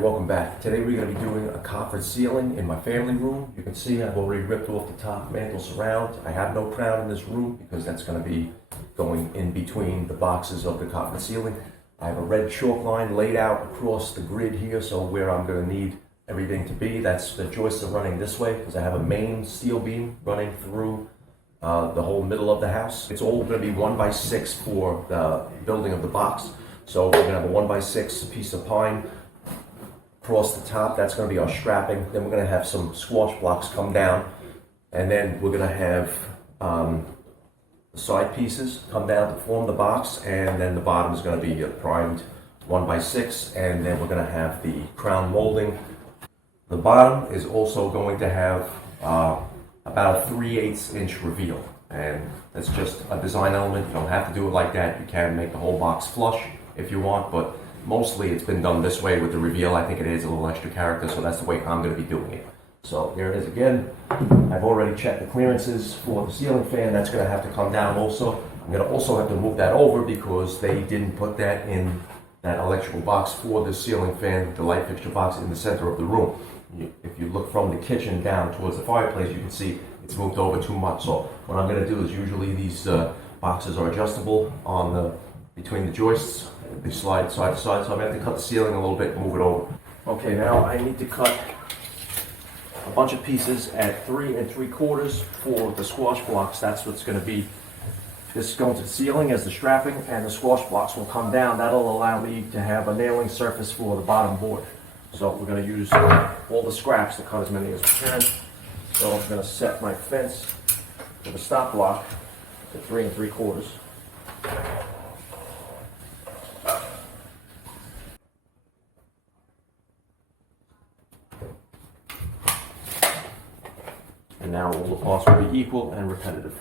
Welcome back. Today we're going to be doing a coffered ceiling in my family room. You can see I've already ripped off the top mantle surround. I have no crown in this room because that's going to be going in between the boxes of the coffered ceiling. I have a red chalk line laid out across the grid here, so where I'm going to need everything to be. That's the joists are running this way because I have a main steel beam running through the whole middle of the house. It's all going to be 1x6 for the building of the box. So we're going to have a 1x6 piece of pine across the top. That's going to be our strapping. Then we're going to have some squash blocks come down, and then we're going to have the side pieces come down to form the box, and then the bottom is going to be a primed 1x6, and then we're going to have the crown molding. The bottom is also going to have about a 3/8 inch reveal, and that's just a design element. You don't have to do it like that. You can make the whole box flush if you want, but mostly it's been done this way with the reveal. I think it adds a little extra character, so that's the way I'm going to be doing it. So here it is again. I've already checked the clearances for the ceiling fan. That's going to have to come down also. I'm going to also have to move that over because they didn't put that in that electrical box for the ceiling fan, the light fixture box in the center of the room. If you look from the kitchen down towards the fireplace, you can see it's moved over too much. So what I'm going to do is usually these boxes are adjustable on between the joists. They slide side to side, so I'm going to have to cut the ceiling a little bit and move it over. Okay, now I need to cut a bunch of pieces at 3 3/4 for the squash blocks. That's what's going to be. This is going to the ceiling as the strapping, and the squash blocks will come down. That'll allow me to have a nailing surface for the bottom board. So we're going to use all the scraps to cut as many as we can. So I'm going to set my fence with a stop block to 3 3/4. And now all the parts will be equal and repetitive.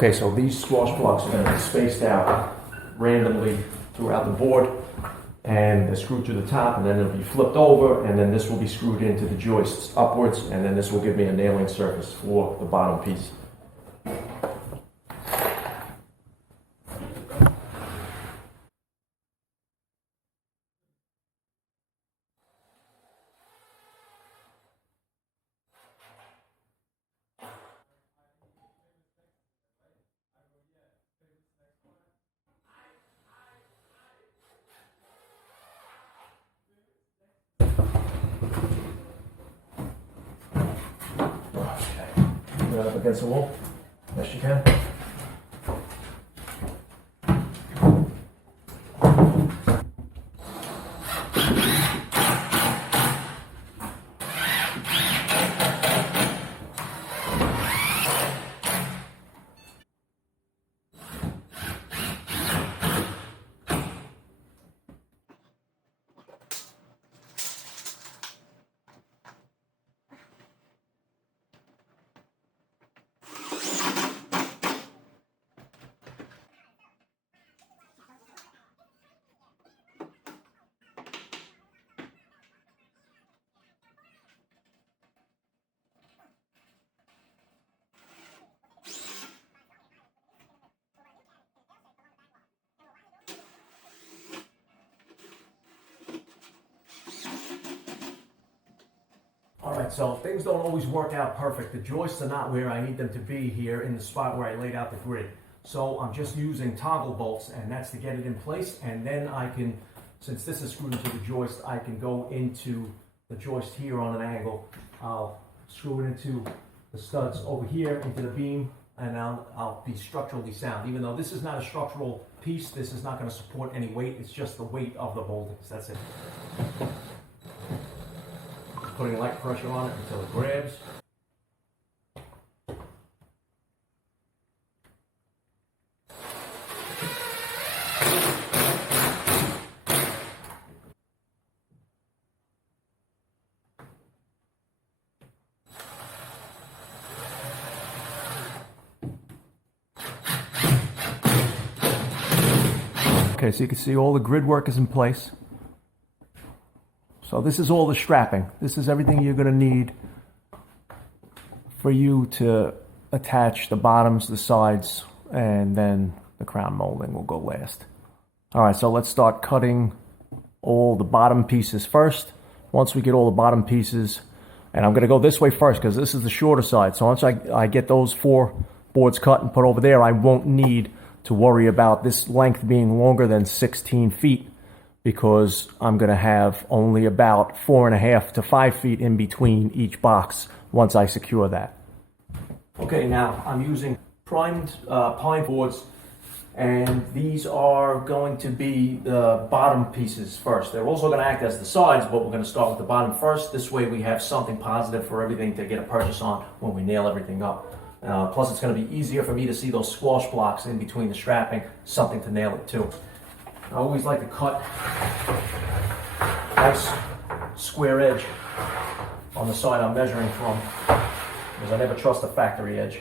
Okay, so these squash blocks are going to be spaced out randomly throughout the board, and they're screwed to the top, and then they'll be flipped over, and then this will be screwed into the joists upwards, and then this will give me a nailing surface for the bottom piece. Up against the wall, best you can. Alright, so things don't always work out perfect. The joists are not where I need them to be here in the spot where I laid out the grid. So I'm just using toggle bolts, and that's to get it in place, and then I can, since this is screwed into the joist, I can go into the joist here on an angle. I'll screw it into the studs over here into the beam, and I'll be structurally sound. Even though this is not a structural piece, this is not going to support any weight. It's just the weight of the moldings. That's it. putting light pressure on it until it grabs. Okay, so you can see all the grid work is in place. So this is all the strapping. This is everything you're going to need for you to attach the bottoms, the sides, and then the crown molding will go last. All right, so let's start cutting all the bottom pieces first. Once we get all the bottom pieces, and I'm going to go this way first because this is the shorter side. So once I get those 4 boards cut and put over there, I won't need to worry about this length being longer than 16 feet because I'm going to have only about 4.5 to 5 feet in between each box once I secure that. Okay, now I'm using primed pine boards, and these are going to be the bottom pieces first. They're also going to act as the sides, but we're going to start with the bottom first. This way we have something positive for everything to get a purchase on when we nail everything up. Plus it's going to be easier for me to see those squash blocks in between the strapping, something to nail it to. I always like to cut nice square edge on the side I'm measuring from because I never trust a factory edge.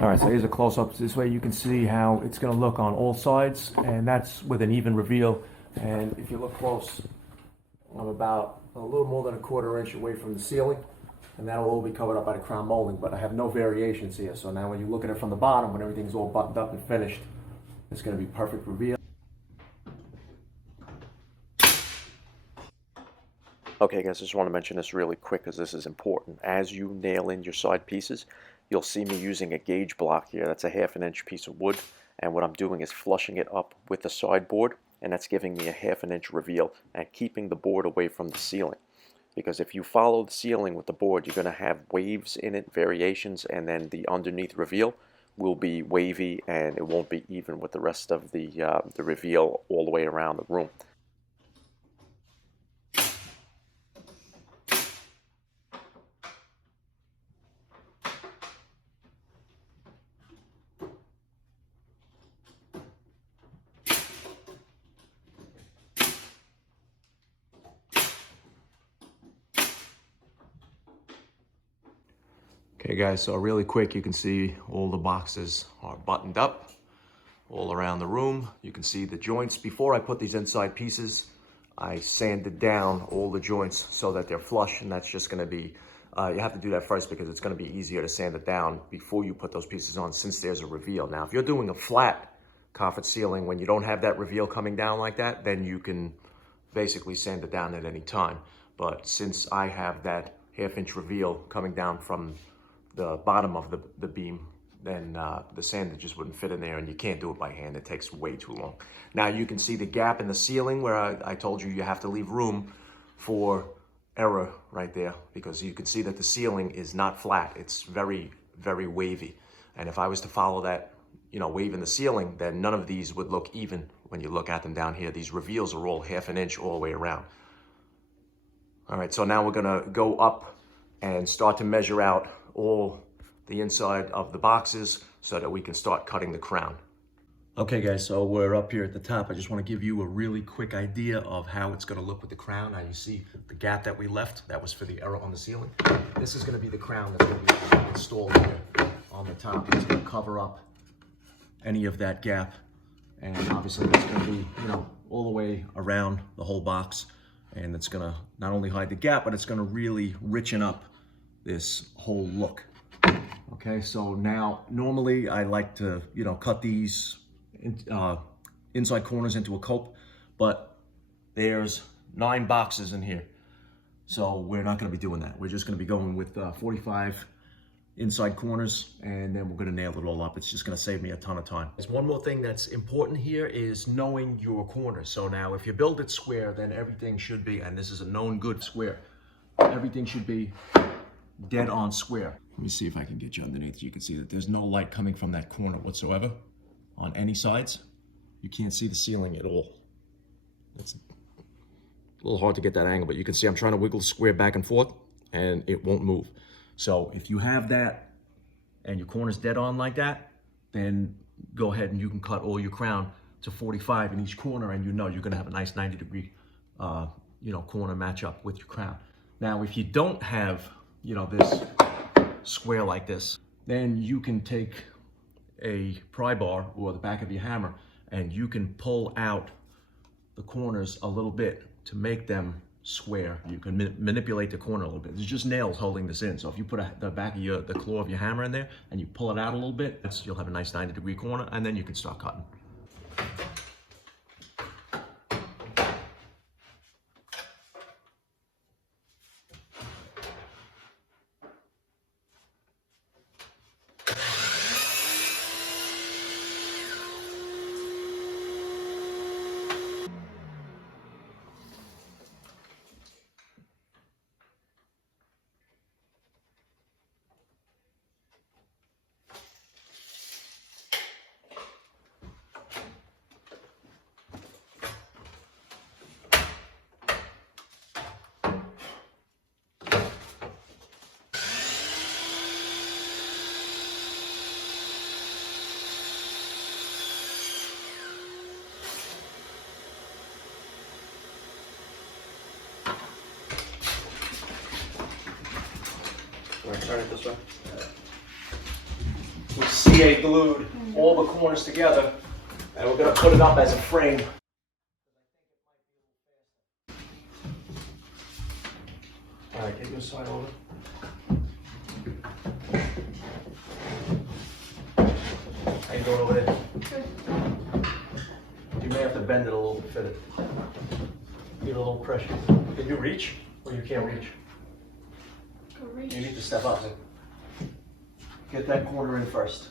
All right, so here's a close-up. This way you can see how it's going to look on all sides, and that's with an even reveal. And if you look close, I'm about a little more than 1/4 inch away from the ceiling, and that'll all be covered up by the crown molding, but I have no variations here. So now when you look at it from the bottom, when everything's all buttoned up and finished, it's going to be perfect reveal. Okay guys, I just want to mention this really quick because this is important. As you nail in your side pieces, you'll see me using a gauge block here. That's a 1/2 inch piece of wood, and what I'm doing is flushing it up with the sideboard, and that's giving me a 1/2 inch reveal and keeping the board away from the ceiling. Because if you follow the ceiling with the board, you're going to have waves in it, variations, and then the underneath reveal will be wavy and it won't be even with the rest of the reveal all the way around the room. Okay guys, so really quick, you can see all the boxes are buttoned up all around the room. You can see the joints. Before I put these inside pieces, I sanded down all the joints so that they're flush, and that's just gonna be, you have to do that first because it's gonna be easier to sand it down before you put those pieces on since there's a reveal. Now, if you're doing a flat coffered ceiling, when you don't have that reveal coming down like that, then you can basically sand it down at any time. But since I have that 1/2 inch reveal coming down from the bottom of the beam, then the sander just wouldn't fit in there, and you can't do it by hand. It takes way too long. Now you can see the gap in the ceiling where I told you have to leave room for error right there, because you can see that the ceiling is not flat. It's very, very wavy. And if I was to follow that, wave in the ceiling, then none of these would look even when you look at them down here. These reveals are all 1/2 inch all the way around. All right, so now we're gonna go up and start to measure out all the inside of the boxes so that we can start cutting the crown. Okay guys, so we're up here at the top. I just want to give you a really quick idea of how it's going to look with the crown. Now you see the gap that we left, that was for the error on the ceiling. This is going to be the crown that's going to be installed here on the top. It's going to cover up any of that gap, and obviously it's going to be, you know, all the way around the whole box, and it's going to not only hide the gap, but it's going to really richen up this whole look. Okay, so now normally I like to, you know, cut these inside corners into a cope, but there's 9 boxes in here, so we're not going to be doing that. We're just going to be going with 45 inside corners, and then we're going to nail it all up. It's just going to save me a ton of time. There's one more thing that's important here is knowing your corners. So now if you build it square, then everything should be, and this is a known good square, everything should be dead on square. Let me see if I can get you underneath. You can see that there's no light coming from that corner whatsoever on any sides. You can't see the ceiling at all. It's a little hard to get that angle, but you can see I'm trying to wiggle the square back and forth and it won't move. So if you have that and your corner's dead on like that, then go ahead and you can cut all your crown to 45 in each corner, and you know you're gonna have a nice 90-degree corner match up with your crown. Now if you don't have, you know, this square like this, then you can take a pry bar or the back of your hammer and you can pull out the corners a little bit to make them square. You can manipulate the corner a little bit. There's just nails holding this in. So if you put the back of the claw of your hammer in there and you pull it out a little bit, you'll have a nice 90-degree corner, and then you can start cutting. Turn it this way. We CA glued all the corners together, and we're going to put it up as a frame. All right, get your side over. How you doing over there? Good. You may have to bend it a little to fit it. Give it a little pressure. Can you reach, or you can't reach? You need to step up. Get that corner in first.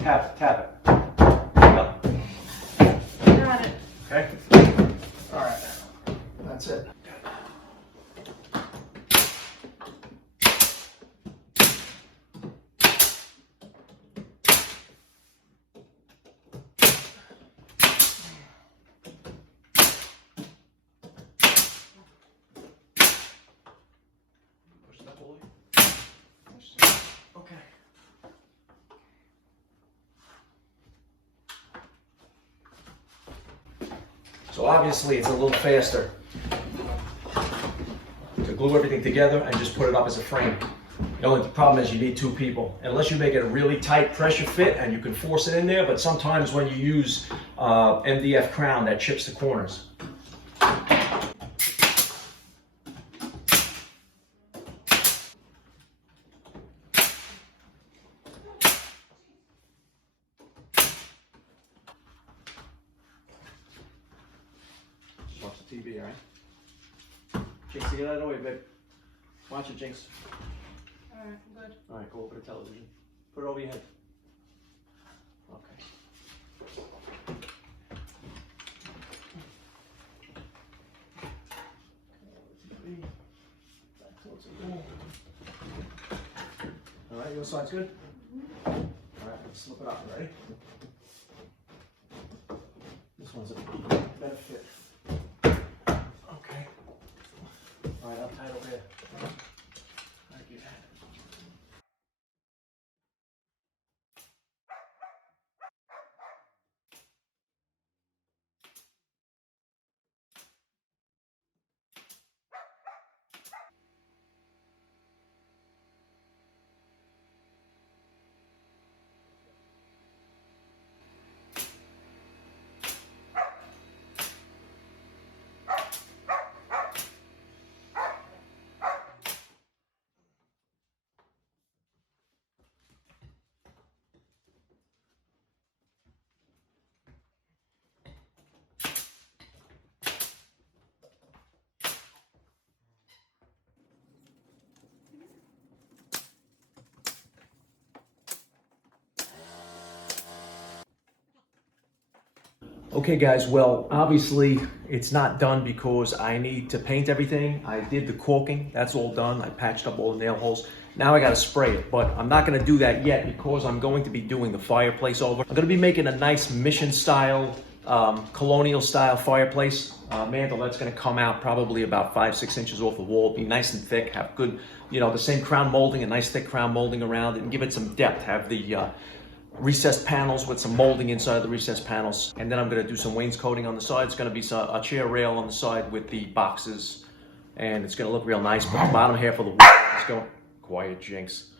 Tap it. Up. Got it. Okay? All right. That's it. Okay. So obviously it's a little faster to glue everything together and just put it up as a frame. The only problem is you need 2 people. Unless you make it a really tight pressure fit and you can force it in there, but sometimes when you use MDF crown, that chips the corners. Watch the TV, all right? Jinx, get out of the way, babe. Watch it, Jinx. All right, good. All right, go over the television. Put it over your head. Okay. Back towards the wall. All right, your side's good? All right, let's slip it up. Ready? This one's a better fit. Okay. All right, I'll tie it over here. Okay guys, well obviously it's not done because I need to paint everything. I did the caulking, that's all done. I patched up all the nail holes. Now I gotta spray it, but I'm not gonna do that yet because I'm going to be doing the fireplace over. I'm gonna be making a nice mission style, colonial style fireplace mantle that's gonna come out probably about 5-6 inches off the wall. Be nice and thick, have good, the same crown molding, a nice thick crown molding around it, and give it some depth. Have the recessed panels with some molding inside of the recessed panels, and then I'm going to do some wainscoting on the side. It's going to be a chair rail on the side with the boxes, and it's going to look real nice. But the bottom half of the wall is going quiet, Jinx.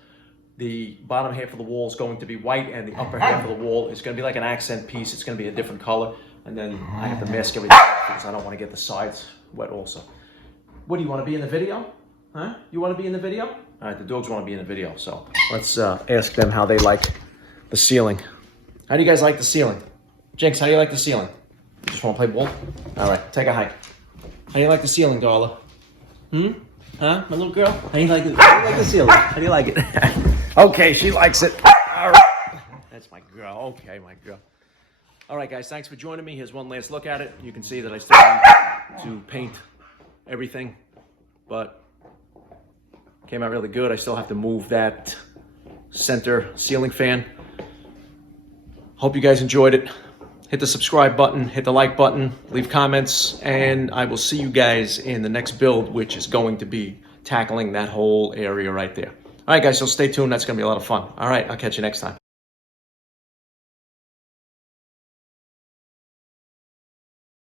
The bottom half of the wall is going to be white, and the upper half of the wall is going to be like an accent piece. It's going to be a different color, and then I have to mask everything because I don't want to get the sides wet also. What, do you want to be in the video? Huh? You want to be in the video? All right, the dogs want to be in the video, so let's ask them how they like the ceiling. How do you guys like the ceiling? Jinx, how do you like the ceiling? You just want to play ball? All right, take a hike. How do you like the ceiling, Darla? Huh, my little girl? How do you like it? How do you like the ceiling? How do you like it? Okay, she likes it. All right. That's my girl. Okay, my girl. All right, guys, thanks for joining me. Here's one last look at it. You can see that I still need to paint everything, but came out really good. I still have to move that center ceiling fan. Hope you guys enjoyed it. Hit the subscribe button, hit the like button, leave comments, and I will see you guys in the next build, which is going to be tackling that whole area right there. All right, guys, so stay tuned. That's going to be a lot of fun. All right, I'll catch you next time.